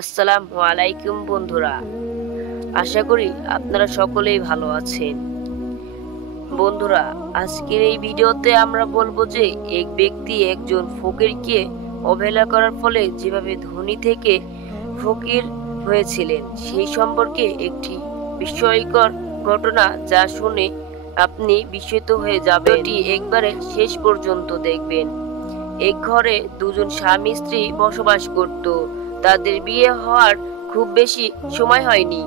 আসসালামু আলাইকুম বন্ধুরা, আশা করি আপনারা সকলেই ভালো আছেন। বন্ধুরা, আজকের এই ভিডিওতে আমরা বলবো যে এক ব্যক্তি একজন ফকিরকে অবহেলা করার ফলে যেভাবে ধনী থেকে ফকির হয়েছিলেন সেই সম্পর্কে একটি বিস্ময়কর ঘটনা, যা শুনে আপনি বিস্মিত হয়ে যাবেন। এটি একবারে শেষ পর্যন্ত দেখবেন। এক ঘরে দুজন স্বামী স্ত্রী বসবাস করত। তাদের বিয়ে হওয়ার খুব বেশি সময় হয়নি,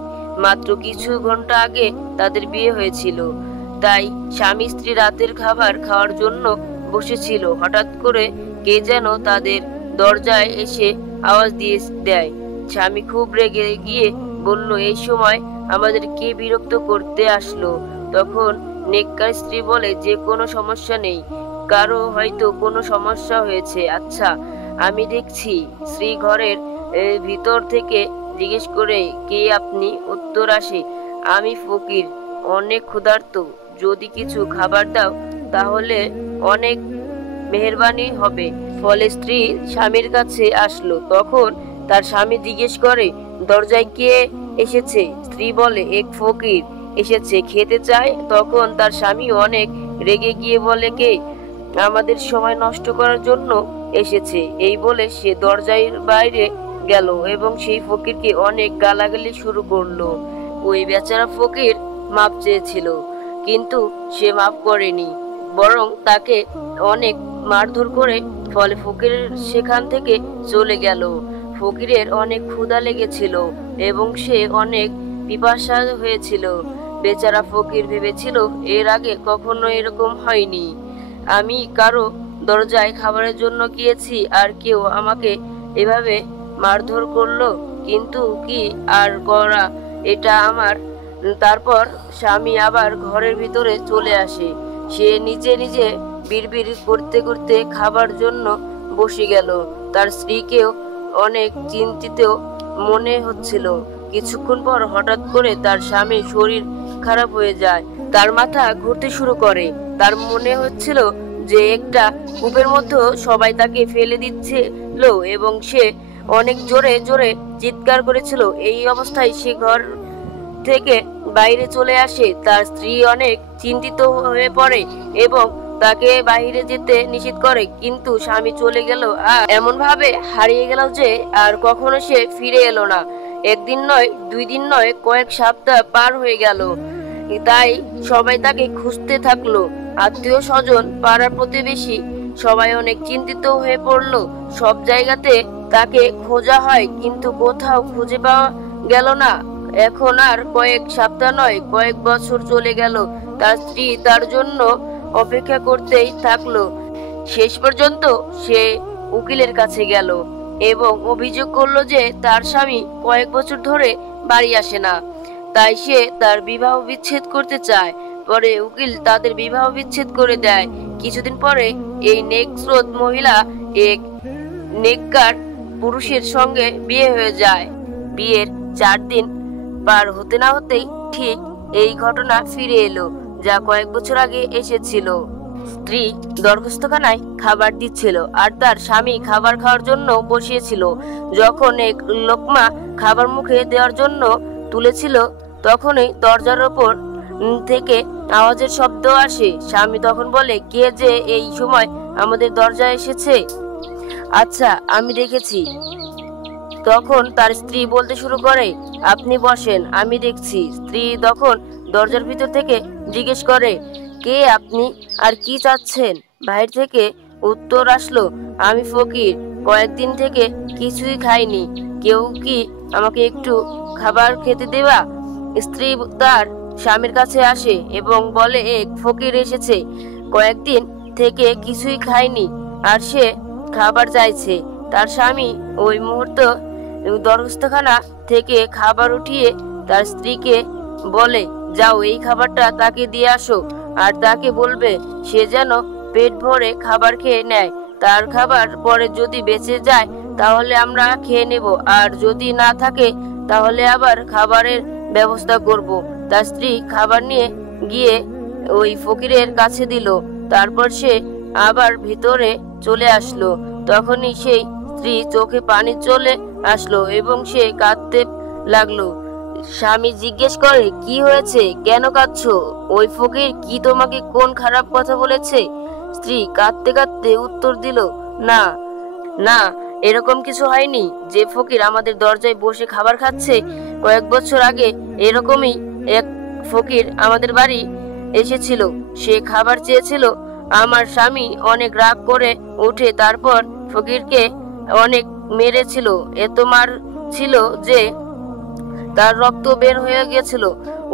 মাত্র কিছু ঘন্টা আগে তাদের বিয়ে হয়েছিল। তাই স্বামী স্ত্রী রাতের খাবার খাওয়ার জন্য বসেছিল। হঠাৎ করে কে যেন তাদের দরজায় এসে আওয়াজ দিয়ে দেয়। স্বামী খুব রেগে গিয়ে বলল, এই সময় আমাদের কে বিরক্ত করতে আসলো? তখন নেককার স্ত্রী বলে, যে কোনো সমস্যা নেই, কারো হয়তো কোনো সমস্যা হয়েছে। আচ্ছা, আমি দেখছি। স্ত্রী ঘরের ভিতর থেকে জিজ্ঞেস করে, কে আপনি? উত্তর আসে, আমি ফকির, অনেক ক্ষুধার্ত, যদি কিছু খাবার দাও তাহলে অনেক মেহেরবানি হবে। ফলে স্ত্রী স্বামীর কাছে আসলো। তখন তার স্বামী জিজ্ঞেস করে, দরজায় কে এসেছে? স্ত্রী বলে, এক ফকির এসেছে, খেতে চায়। তখন তার স্বামী অনেক রেগে গিয়ে বলে, কে? আমাদের সময় নষ্ট করার জন্য এসেছে। এই বলে সে দরজার বাইরে গেল এবং সেই ফকিরকে অনেক গালাগালি শুরু করলো। ওই বেচারা ফকির মাপ চেয়েছিল, কিন্তু সে মাপ করেনি, বরং তাকে অনেক মারধর করে। ফলে ফকির সেখান থেকে চলে গেল। ফকিরের অনেক ক্ষুধা লেগেছিল এবং সে অনেক পিপাসা হয়েছিল। বেচারা ফকির ভেবেছিল, এর আগে কখনো এরকম হয়নি। আমি কারো দরজায় খাবারের জন্য গিয়েছি আর কেউ আমাকে এভাবে মারধর করলো, কিন্তু কি আর করা, এটা আমার। তারপর স্বামী আবার ঘরের ভিতরে চলে আসে। সে নিজে নিজে বিড়বিড় করতে করতে খাবার জন্য বসে গেল। তার স্ত্রীকেও অনেক চিন্তিত মনে হচ্ছিল। কিছুক্ষণ পর হঠাৎ করে তার স্বামীর শরীর খারাপ হয়ে যায়। তার মাথা ঘুরতে শুরু করে। তার মনে হচ্ছিল যে একটা কূপের মধ্যে সবাই তাকে ফেলে দিচ্ছিল এবং সে অনেক জোরে জোরে চিৎকার করেছিল। এই অবস্থায় সে ঘর থেকে বাইরে চলে আসে। তার স্ত্রী অনেক চিন্তিত হয়ে পড়ে এবং তাকে বাইরে যেতে নিষেধ করে, কিন্তু স্বামী চলে গেল আর এমন ভাবে হারিয়ে গেল যে আর কখনো সে ফিরে এলো না। একদিন নয়, 2 দিন নয়, কয়েক সপ্তাহ পার হয়ে গেল। তাই সবাই তাকে খুঁজতে থাকলো। আত্মীয় স্বজন, পাড়ার প্রতিবেশী সবাই অনেক চিন্তিত হয়ে পড়লো। সব জায়গাতে তাকে খোঁজা হয়, কিন্তু কোথাও খুঁজে পাওয়া গেল না। এখন আর কয়েক সপ্তাহ নয়, কয়েক বছর চলে গেল। তার স্ত্রী তার জন্য অপেক্ষা করতেই থাকলো। শেষ পর্যন্ত সে উকিলের কাছে গেল এবং অভিযোগ করলো যে তার স্বামী কয়েক বছর ধরে বাড়ি আসে না, তাই সে তার বিবাহ বিচ্ছেদ করতে চায়। পরে উকিল তাদের বিবাহ বিচ্ছেদ করে দেয়। কিছুদিন পরে এই নেকস্রোত মহিলা এক নেককার পুরুষের সঙ্গে বিয়ে হয়ে যায়। বিয়ের 4 দিন পার হতে না হতেই ঠিক এই ঘটনা ফিরে এলো, যা কয়েক বছর আগে এসেছিল। স্ত্রী দরখাস্তখানায় খাবার দিচ্ছিল আর তার স্বামী খাবার খাওয়ার জন্য বসিয়েছিল। যখন এক লোকমা খাবার মুখে দেওয়ার জন্য তুলেছিল, তখনই দরজার ওপর থেকে আওয়াজের শব্দ আসে। স্বামী তখন বলে, কে যে এই সময় আমাদের দরজায় এসেছে? আচ্ছা, আমি দেখেছি। তখন তার স্ত্রী বলতে শুরু করে, আপনি বসেন, আমি দেখছি। স্ত্রী তখন দরজার ভিতর থেকে জিজ্ঞেস করে, কে আপনি আর কি চাচ্ছেন? বাইরে থেকে উত্তর আসলো, আমি ফকির, কয়েকদিন থেকে কিছুই খাইনি, কেউ কি আমাকে একটু খাবার খেতে দেবা? স্ত্রী তার স্বামীর কাছে আসে এবং বলে, এক ফকির এসেছে, কয়েকদিন থেকে কিছুই খায়নি আর সে খাবার চাইছে। তার স্বামী ওই মুহূর্তে দরখাস্তখানা থেকে খাবার উঠিয়ে তার স্ত্রীকে বলে, যাও, এই খাবারটা তাকে দিয়ে আসো আর তাকে বলবে সে যেন পেট ভরে খাবার খেয়ে নেয়। তার খাবার পরে যদি বেঁচে যায় তাহলে আমরা খেয়ে নেব, আর যদি না থাকে তাহলে আবার খাবারের ব্যবস্থা করব। তার স্ত্রী খাবার নিয়ে গিয়ে ওই ফকিরের কাছে দিল। তারপর সে আবার ভিতরে চলে আসলো। তখনই সেই স্ত্রী চোখে পানি চলে আসলো এবং সে কাঁদতে লাগলো। স্বামী জিজ্ঞেস করে, কি হয়েছে, কেন কাঁদছো? ওই ফকির কি তোমাকে কোন খারাপ কথা বলেছে? স্ত্রী কাঁদতে কাঁদতে উত্তর দিল, না না, এরকম কিছু হয়নি। যে ফকির আমাদের দরজায় বসে খাবার খাচ্ছে, কয়েক বছর আগে এরকমই এক ফকির আমাদের বাড়ি এসেছিল। সে খাবার চেয়েছিল। আমার স্বামী অনেক রাগ করে উঠে তারপর ফকিরকে অনেক মেরেছিল। এত মার ছিল যে তার রক্ত বের হয়ে গিয়েছিল।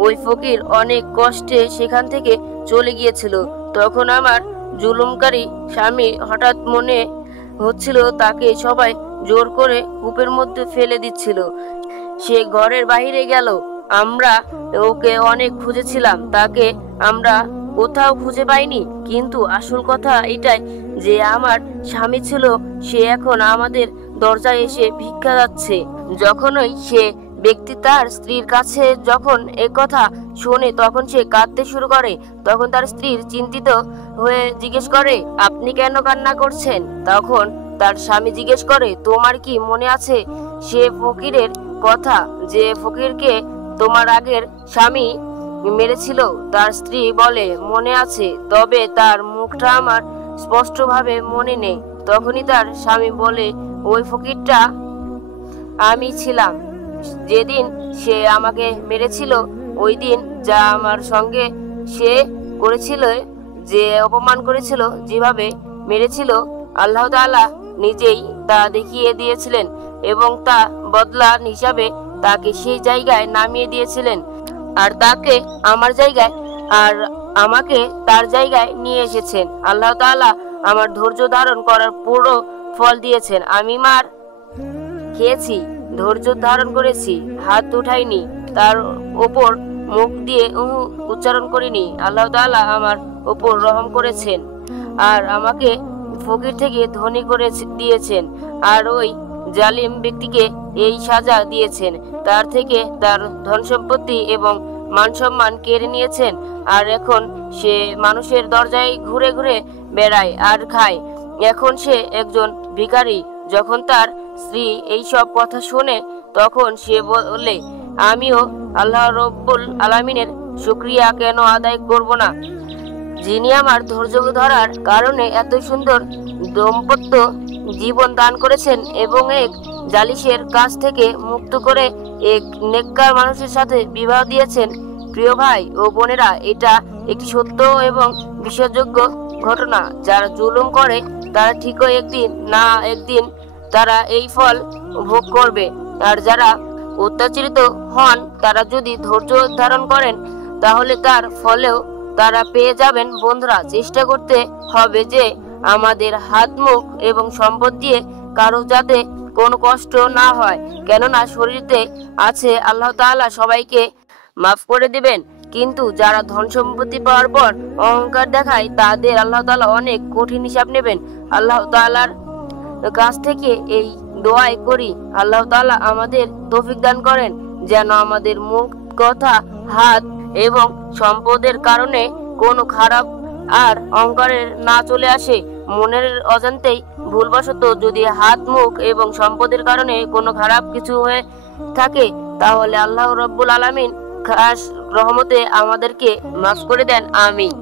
ওই ফকির অনেক কষ্টে সেখান থেকে চলে গিয়েছিল। তখন আমার জুলুমকারী স্বামী হঠাৎ মনে হচ্ছিল তাকে সবাই জোর করে কূপের মধ্যে ফেলে দিচ্ছিল। সে ঘরের বাইরে গেল। আমরা ওকে অনেক খুঁজেছিলাম, তাকে আমরা কোথাও খুঁজে পাইনি। কিন্তু আসল কথা এটাই যে আমার স্বামী ছিল, সে এখন আমাদের দরজায় এসে ভিক্ষা যাচ্ছে। যখনই সে ব্যক্তি তার স্ত্রীর কাছে যখন কথা শোনে তখন সে কাঁদতে শুরু করে। তখন তার স্ত্রীর চিন্তিত হয়ে জিজ্ঞেস করে, আপনি কেন কান্না করছেন? তখন তার স্বামী জিজ্ঞেস করে, তোমার কি মনে আছে সে ফকিরের কথা, যে ফকিরকে তোমার আগের স্বামী মেরেছিল? তার স্ত্রী বলে, মনে আছে, তবে তার মুখটা আমার স্পষ্টভাবে মনে নেই। তখনই তার স্বামী বলে, ওই ফকিরটা আমি ছিলাম। যেদিন সে আমাকে মেরেছিল, ওই দিন যা আমার সঙ্গে সে করেছিল, যে অপমান করেছিল, যেভাবে মেরেছিল, আল্লাহ তাআলা নিজেই তা দেখিয়ে দিয়েছিলেন এবং তা বদলা হিসাবে তাকে সেই জায়গায় নামিয়ে দিয়েছিলেন আর তাকে আমার জায়গায় আর আমাকে তার জায়গায় নিয়ে এসেছেন। আল্লাহ তাআলা আমার ধৈর্য ধারণ করার পুরো ফল দিয়েছেন। আমি মার খেয়েছি, ধৈর্য ধারণ করেছি, হাত উঠাইনি, তার ওপর মুখ দিয়ে উচ্চারণ করিনি। আল্লাহ তাআলা আমার ওপর রহম করেছেন আর আমাকে ফকির থেকে ধনী করে দিয়েছেন। আর ওই জালিম ব্যক্তিকে এই সাজা দিয়েছেন, তার থেকে তার ধন সম্পত্তি এবং মান সম্মান কেড়ে নিয়েছেন। আর এখন সে মানুষের দরজায় ঘুরে ঘুরে বেড়ায় আর খায়। এখন সে একজন ভিখারি। যখন তার স্ত্রী এই সব কথা শুনে তখন সে বলে, আমিও আল্লাহ রব্বুল আলামিনের শুকরিয়া কেন আদায় করব না, যিনি আমার ধৈর্য ধরার কারণে এত সুন্দর দাম্পত্য জীবন দান করেছেন এবং এক জালিশের কাছ থেকে মুক্ত করে এক নেককার মানুষের সাথে বিবাহ দিয়েছেন। প্রিয় ভাই ও বোনেরা, এটা একটি সত্য এবং বিশ্বাসযোগ্য ঘটনা। যারা জুলুম করে তারা ঠিকই একদিন না একদিন তারা এই ফল ভোগ করবে। আর যারা অত্যাচারিত হন তারা যদি ধৈর্য ধারণ করেন তাহলে তার ফলেও তারা পেয়ে যাবেন। বন্ধুরা, চেষ্টা করতে হবে যে আমাদের হাত, মুখ এবং সম্পদ দিয়ে কারো যাতে কোনো কষ্ট না হয়, কেননা শরীরে আছে, আল্লাহ তাআলা সবাইকে মাফ করে দিবেন। কিন্তু যারা ধন সম্পত্তি পাওয়ার পর অহংকার দেখায় তাদের আল্লাহ তাআলা অনেক কঠিন হিসাব নেবেন। আল্লাহ তাআলার কাছ থেকে এই দোয়াই করি, আল্লাহ তাআলা আমাদের তৌফিক দান করেন যেন আমাদের মুখ, কথা, হাত এবং সম্পদের কারণে কোনো খারাপ আর অহংকারের না চলে আসে। মনের অজান্তেই ভুলবশত যদি হাত, মুখ এবং সম্পদের কারণে কোনো খারাপ কিছু হয়ে থাকে তাহলে আল্লাহ রব্বুল আলামিন খাস রহমতে আমাদেরকে মাফ করে দেন। আমিন।